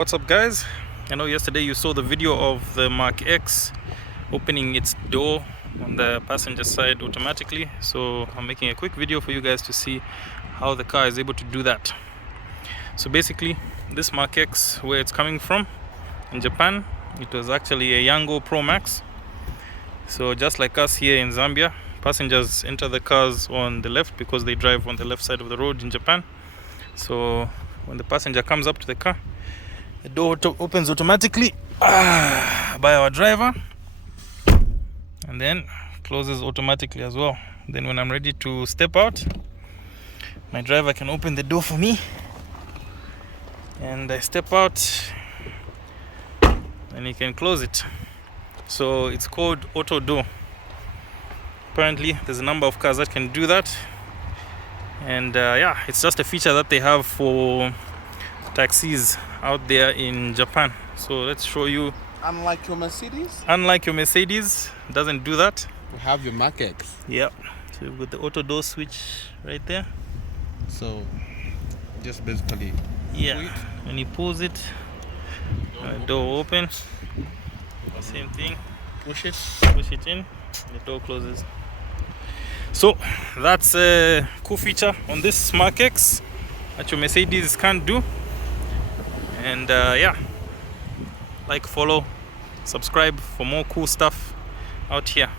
What's up, guys? I know yesterday you saw the video of the Mark X opening its door on the passenger side automatically, so I'm making a quick video for you guys to see how the car is able to do that. So basically, this Mark X, where it's coming from in Japan, it was actually a Yango Pro Max. So just like us here in Zambia, passengers enter the cars on the left because they drive on the left side of the road in Japan. So when the passenger comes up to the car, the door opens automatically by our driver, and then closes automatically as well. Then when I'm ready to step out, my driver can open the door for me, and I step out and he can close it. So it's called auto door. Apparently there's a number of cars that can do that, and yeah, it's just a feature that they have for taxis out there in Japan. So let's show you. Unlike your Mercedes? Unlike your Mercedes, doesn't do that. We have your Mark X. Yep. So you've got the auto door switch right there. So just basically when he pulls it, door open. Same thing. Push it in, the door closes. So that's a cool feature on this Mark X that your Mercedes can't do. And yeah, like, follow, subscribe for more cool stuff out here.